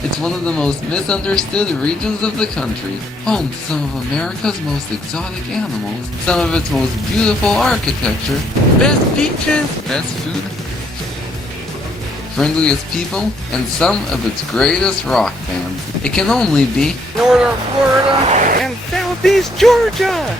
It's one of the most misunderstood regions of the country, home to some of America's most exotic animals, some of its most beautiful architecture, best beaches, best food, friendliest people, and some of its greatest rock bands. It can only be Northern Florida and Southeast Georgia!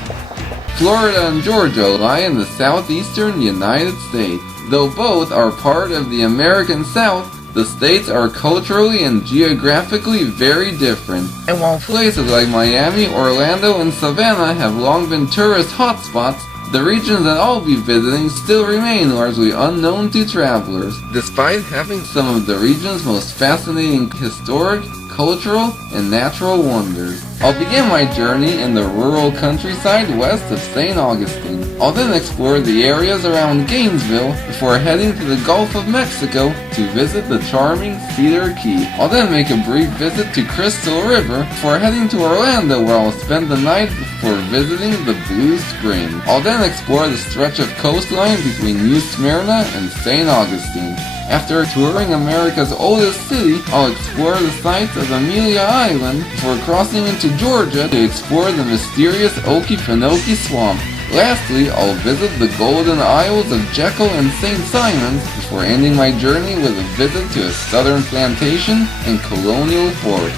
Florida and Georgia lie in the southeastern United States. Though both are part of the American South, the states are culturally and geographically very different. And while places like Miami, Orlando, and Savannah have long been tourist hotspots, the regions that I'll be visiting still remain largely unknown to travelers, despite having some of the region's most fascinating historic, cultural, and natural wonders. I'll begin my journey in the rural countryside west of St. Augustine. I'll then explore the areas around Gainesville before heading to the Gulf of Mexico to visit the charming Cedar Key. I'll then make a brief visit to Crystal River before heading to Orlando, where I'll spend the night before visiting the Blue Spring. I'll then explore the stretch of coastline between New Smyrna and St. Augustine. After touring America's oldest city, I'll explore the sights of Amelia Island before crossing into Georgia to explore the mysterious Okefenokee Swamp. Lastly, I'll visit the Golden Isles of Jekyll and St. Simons before ending my journey with a visit to a southern plantation and colonial fort.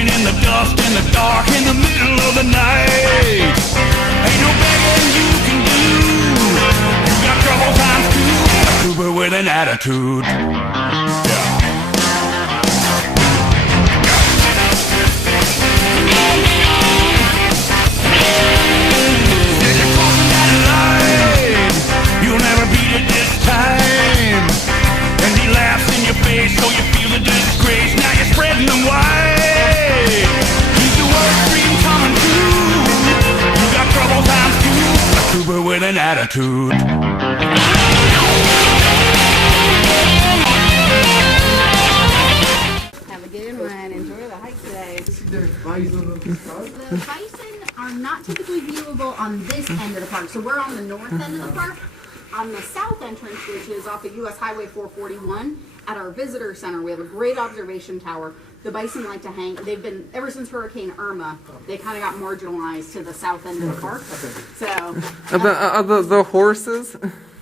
In the dust, in the dark, in the middle of the night. Ain't no begging you can do. You got trouble times too. A trooper with an attitude. Said you're crossing that line. You'll never beat it this time. And he laughs in your face so you feel the disgrace. Now you're spreading them wide. Trooper with an attitude. Have a good one. Enjoy the hike today. The bison are not typically viewable on this end of the park. So we're on the north end of the park. On the south entrance, which is off of US Highway 441, at our visitor center, we have a great observation tower. The bison like to hang. They've been, ever since Hurricane Irma, they kind of got marginalized to the south end of the park. So The horses?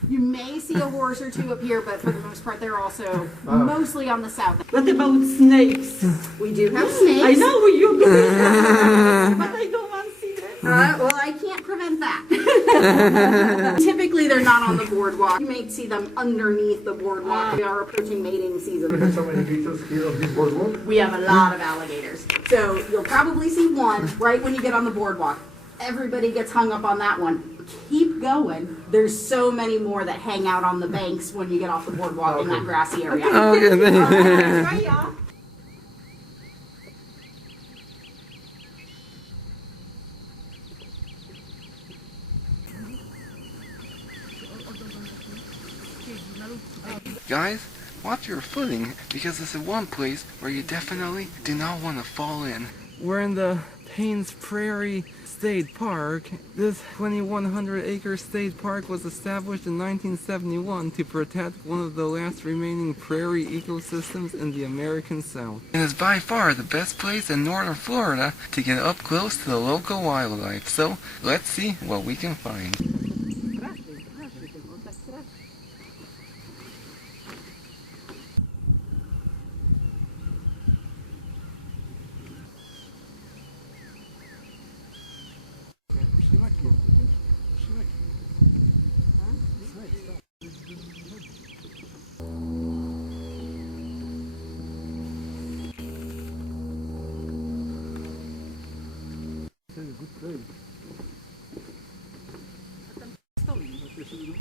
you may see a horse or two up here, but for the most part, they're also mostly on the south. What about snakes? We do have snakes. I know you do, but I don't want to see that. Well, I can't prevent that. Typically, they're not on the boardwalk. You may see them underneath the boardwalk. We are approaching mating season. There's so many beaches here on this boardwalk. We have a lot of alligators. So you'll probably see one right when you get on the boardwalk. Everybody gets hung up on that one. Keep going. There's so many more that hang out on the banks when you get off the boardwalk in that grassy area. Okay, Right, y'all. Guys, watch your footing, because this is one place where you definitely do not want to fall in. We're in the Paynes Prairie State Park. This 2,100-acre state park was established in 1971 to protect one of the last remaining prairie ecosystems in the American South. And is by far the best place in northern Florida to get up close to the local wildlife. So, let's see what we can find.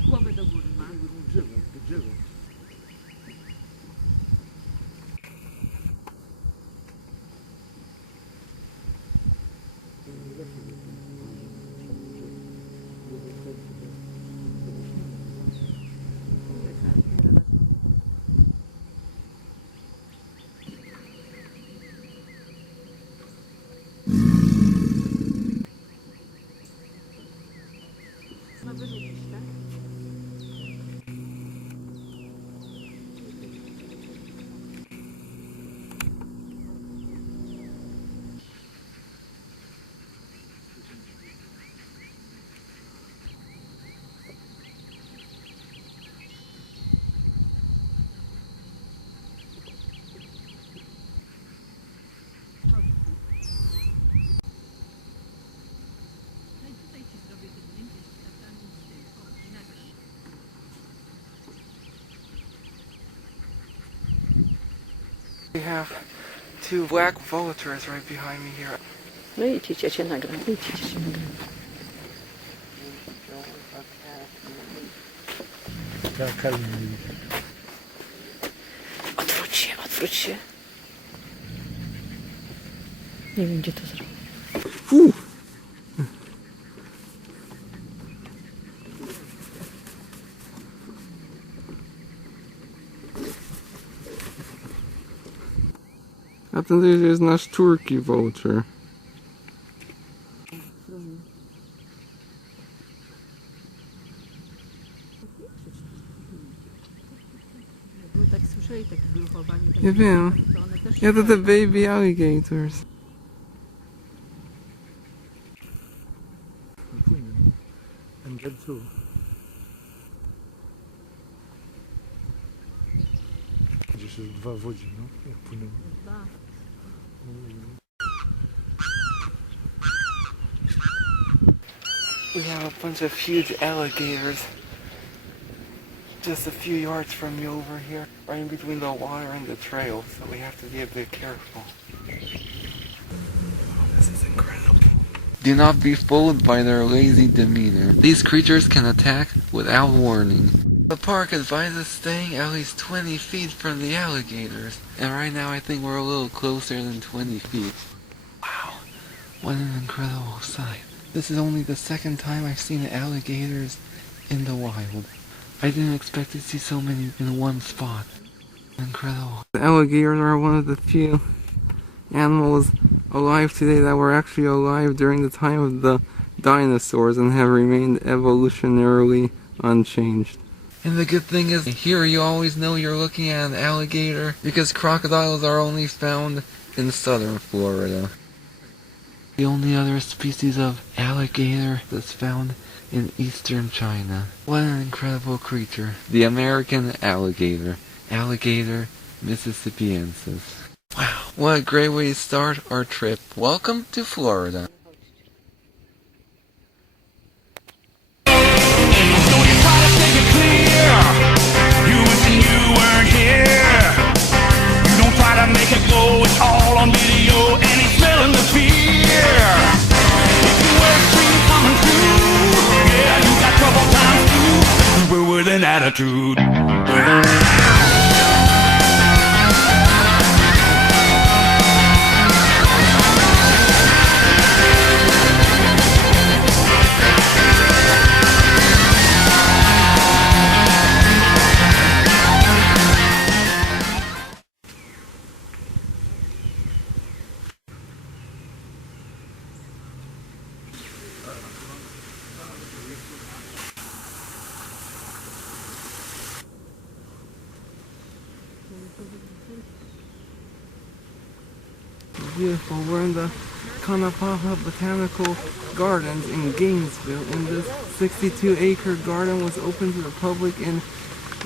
Głowę do góry ma. Ma wyrzucić, tak? We have two black vultures right behind me here. No idź, ja cię nagram. Idź, ja cię nagram. Odwróć się. Nie wiem, gdzie to zrobić. A ten to jest nasz turkey vulture. Tak słyszeli takie grupowanie. Ja wiem. Ja to te baby alligators. And then too. Gdzieś jest dwa w wodzie, no? Jak płyną. We have a bunch of huge alligators just a few yards from me over here, right in between the water and the trail, so we have to be a bit careful. This is incredible. Do not be fooled by their lazy demeanor. These creatures can attack without warning. The park advises staying at least 20 feet from the alligators, and right now I think we're a little closer than 20 feet. Wow, what an incredible sight. This is only the second time I've seen alligators in the wild. I didn't expect to see so many in one spot. Incredible. The alligators are one of the few animals alive today that were actually alive during the time of the dinosaurs and have remained evolutionarily unchanged. And the good thing is, here you always know you're looking at an alligator because crocodiles are only found in southern Florida. The only other species of alligator that's found in eastern China. What an incredible creature. The American alligator. Alligator mississippiensis. Wow, what a great way to start our trip. Welcome to Florida. So you try to make it clear, you wish you weren't here. You don't try to make it go, it's all on video, and he's smelling the fear. If you were dream coming true, yeah, you got trouble times too. Super with an attitude. Beautiful. We're in the Kanapaha Botanical Gardens in Gainesville, and this 62-acre garden was opened to the public in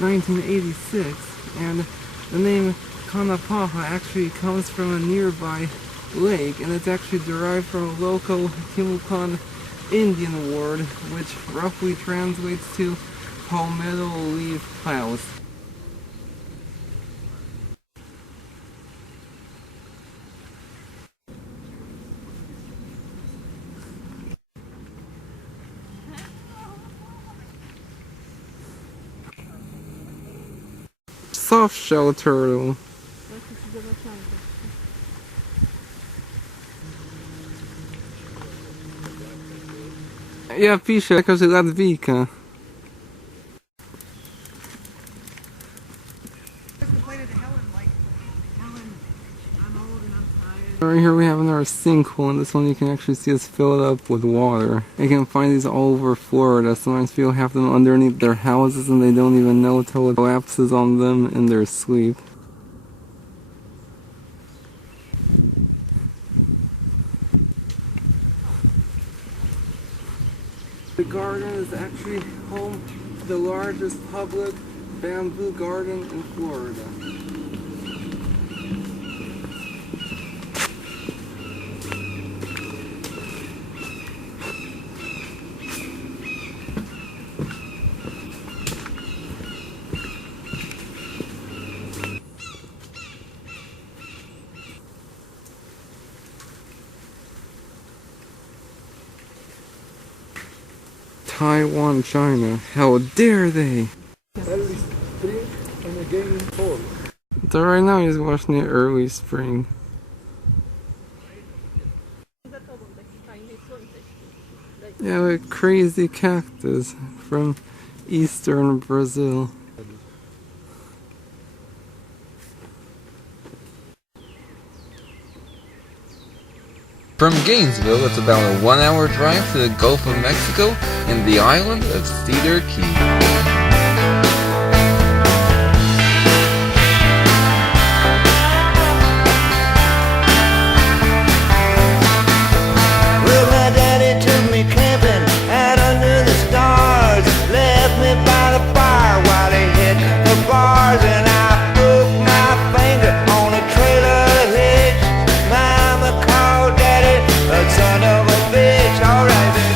1986, and the name Kanapaha actually comes from a nearby lake, and it's actually derived from a local Timucua Indian word, which roughly translates to palmetto leaf house. soft shell turtle. Ja piszę jakaś Latwijka. Right here we have another sinkhole, and this one you can actually see is filled up with water. You can find these all over Florida. Sometimes people have them underneath their houses and they don't even know until it collapses on them in their sleep. The garden is actually home to the largest public bamboo garden in Florida. Taiwan, China. How dare they? Early spring and again fall. So right now he's watching it early spring. Yeah, like crazy cactus from eastern Brazil. From Gainesville, it's about a 1-hour drive to the Gulf of Mexico and the island of Cedar Key. Well, my daddy took me camping out under the stars, left me by the fire while he hit the bars, and I broke my finger on a trailer hitch. Mama called daddy a son of a bitch. All right then.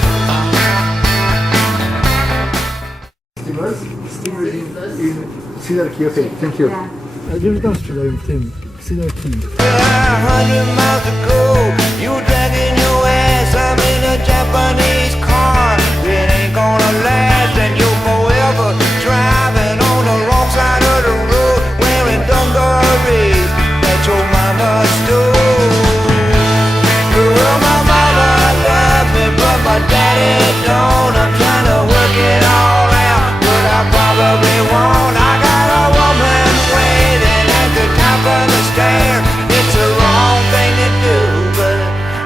Steamers in Cedar Key, okay, thank you. Już tam sprzedają w tym, Cedar Key. 100 miles to go, you dragging your ass. I'm in a Japanese car, it ain't gonna last, and you're forever driving on the wrong side of the road, wearing dungarees that your mama stole. Well, my mama loves me, but my daddy don't. I'm trying to work it all out, but I probably won't. I got a woman waiting at the top of the stair. It's the wrong thing to do, but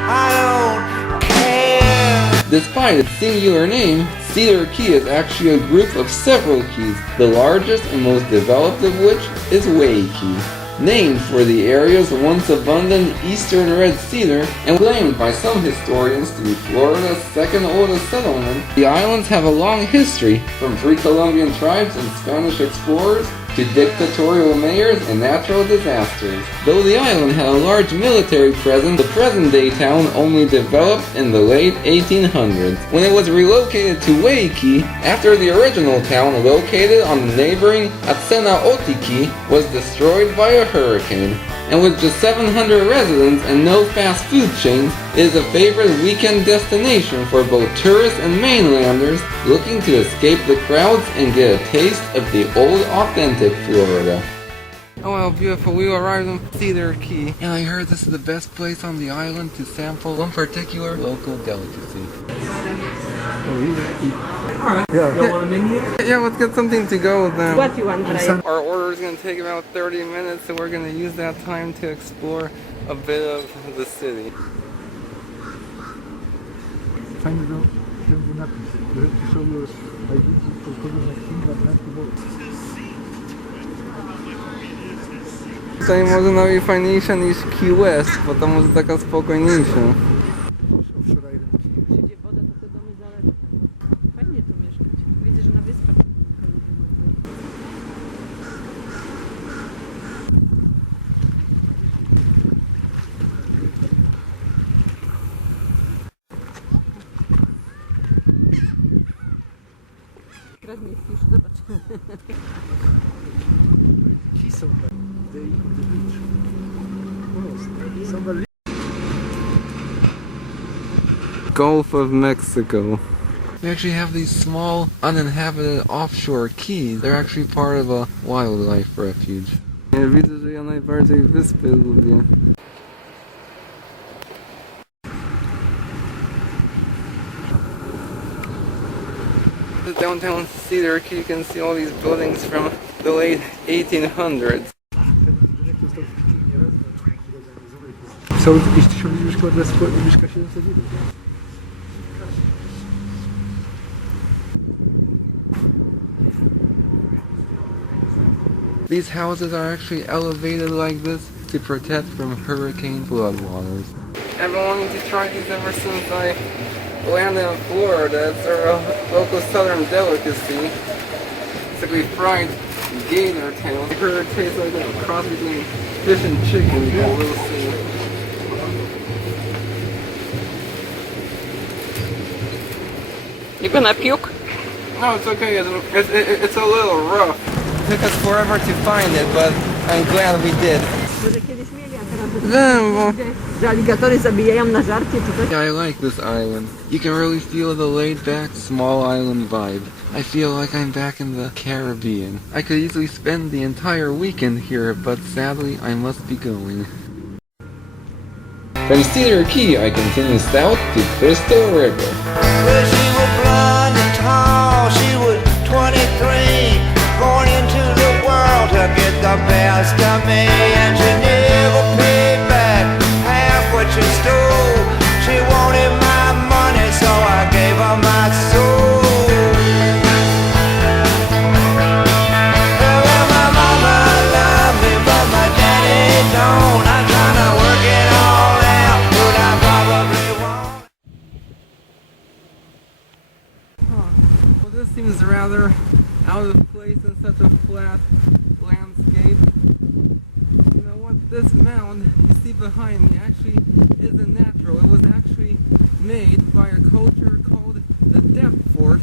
I don't care. Despite its singular name, Cedar Key is actually a group of several keys, the largest and most developed of which is Waikiki. Named for the area's once abundant eastern red cedar and claimed by some historians to be Florida's second oldest settlement, the islands have a long history, from Pre-Columbian tribes and Spanish explorers to dictatorial mayors and natural disasters. Though the island had a large military presence, the present-day town only developed in the late 1800s, when it was relocated to Waikiki after the original town located on the neighboring Atsenaotiki was destroyed by a hurricane. And with just 700 residents and no fast food chains, it is a favorite weekend destination for both tourists and mainlanders looking to escape the crowds and get a taste of the old, authentic Florida. Oh, how beautiful. We arrived in Cedar Key, and I heard this is the best place on the island to sample one particular local delicacy. Yeah, let's get something to go with them. What you want, Brian? Our order is going to take about 30 minutes, so we're going to use that time to explore a bit of the city. Fajnie go, ten był napis, że tu są już najwięcej spokojnych na King Atlantic Boat. Tutaj może nawet fajniejsza niż Key West, bo tam może taka spokojniejsza. Offshore Island Key. Gdzie woda, to te domy zalewa. Fajnie tu mieszkać. Widzę, że na wyspach. Teraz mnie wpisz, zobacz. Key są tam, the beach. Oh, somebody. Gulf of Mexico. We actually have these small, uninhabited offshore keys. They're actually part of a wildlife refuge. Ja widzę, że ja najbardziej wyspy lubię. Downtown Cedar Key, you can see all these buildings from the late 1800s. Są jakieś 1000 mieszkań dla mieszka 701. These houses are actually elevated like this to protect from hurricane floodwaters. I've been wanting to try these ever since I landed in Florida. It's our local southern delicacy. It's like we fried gator tail. I heard it tastes like a cross between fish and chicken, but we'll see. You gonna puke? No, it's okay. It's a little rough. It took us forever to find it, but I'm glad we did. Że aligatory zabijają na żarcie czy coś? Yeah, I like this island. You can really feel the laid-back, small island vibe. I feel like I'm back in the Caribbean. I could easily spend the entire weekend here, but sadly, I must be going. From Cedar Key, I continue south to Crystal River. Well, she was blonde and tall, she was 23, born into the world to get the best of me, and she never paid back half what she stole. She wanted my money, so I gave her my soul. Well, my mama loved me, but my daddy don't. I'm trying to work it all out, but I probably won't. Well, this seems rather out of place in such a flat landscape. You know what? This mound you see behind me actually isn't natural. It was actually made by a culture called the Deptford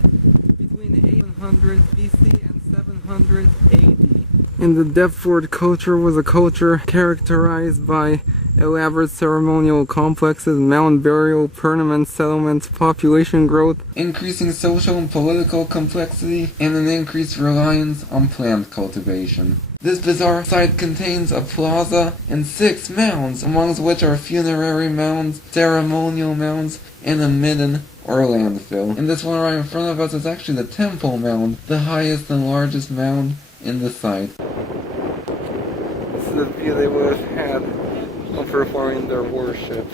between 800 BC and 700 AD. And the Deptford culture was a culture characterized by elaborate ceremonial complexes, mound burial, permanent settlements, population growth, increasing social and political complexity, and an increased reliance on plant cultivation. This bizarre site contains a plaza and 6 mounds, amongst which are funerary mounds, ceremonial mounds, and a midden or landfill. And this one right in front of us is actually the Temple Mound, the highest and largest mound in the site. This is the view they would have had when performing their worship.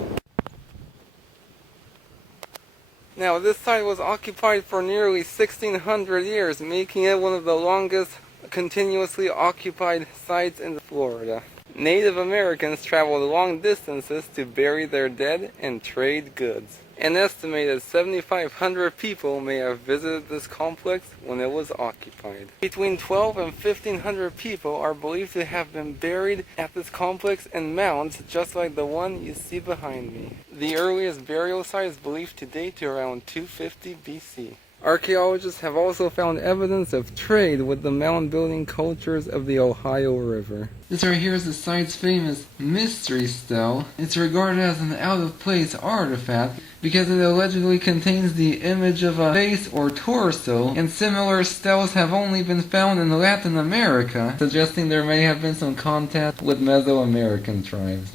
Now, this site was occupied for nearly 1600 years, making it one of the longest continuously occupied sites in Florida. Native Americans traveled long distances to bury their dead and trade goods. An estimated 7,500 people may have visited this complex when it was occupied. Between 12 and 1,500 people are believed to have been buried at this complex in mounds just like the one you see behind me. The earliest burial site is believed to date to around 250 BC. Archaeologists have also found evidence of trade with the mound-building cultures of the Ohio River. This right here is the site's famous mystery stele. It's regarded as an out-of-place artifact because it allegedly contains the image of a face or torso, and similar steles have only been found in Latin America, suggesting there may have been some contact with Mesoamerican tribes.